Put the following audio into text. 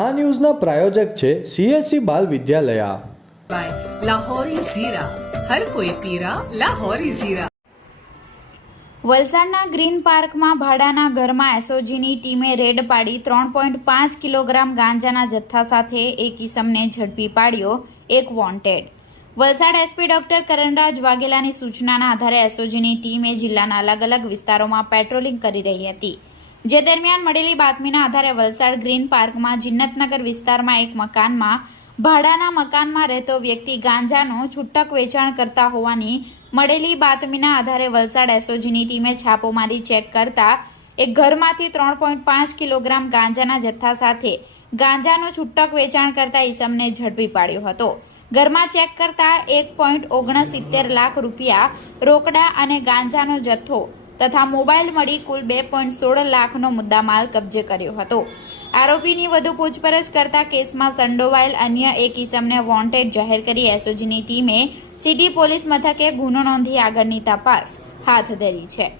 આ ન્યૂઝના પ્રાયોજક છે CSC બાલ વિદ્યાલયા. લાહોરી ઝીરા, હર કોઈ પીરા લાહોરી ઝીરા. વલસાડના ગ્રીન પાર્કમાં ભાડાના ઘરમાં એસઓજીની ટીમે રેડ પાડી 3.5 કિલોગ્રામ ગાંજાના જથ્થા સાથે એક ઈસમને ઝડપી પાડ્યો. એક wanted. Valsad SP doctor Karanraj વાઘેલાની સૂચનાના આધારે એસઓજીની ટીમે જિલ્લાના અલગ અલગ વિસ્તારોમાં પેટ્રોલિંગ કરી રહી હતી. જે દરમિયાન મળેલી બાતમીના આધારે વલસાડ ગ્રીન પાર્કમાં જિન્નતનગર વિસ્તારમાં એક મકાનમાં ભાડાના મકાનમાં રહેતો વ્યક્તિ ગાંજાનું છૂટક વેચાણ કરતા હોવાની મળેલી બાતમીના આધારે વલસાડ એસઓજીની ટીમે છાપો મારી ચેક કરતા એક ઘરમાંથી 3.5 કિલોગ્રામ ગાંજાના જથ્થા સાથે ગાંજાનું છૂટક વેચાણ કરતા ઈસમને ઝડપી પાડ્યો હતો. ઘરમાં ચેક કરતા 1.69 લાખ રૂપિયા રોકડા અને ગાંજાનો જથ્થો તથા મોબાઈલ મળી કુલ 2.16 લાખનો મુદ્દામાલ કબજે કર્યો હતો. આરોપીની વધુ પૂછપરછ કરતા કેસમાં સંડોવાયેલ અન્ય એક ઈસમને વોન્ટેડ જાહેર કરી એસઓજીની ટીમે સિટી પોલીસ મથકે ગુનો નોંધી આગળની તપાસ હાથ ધરી છે.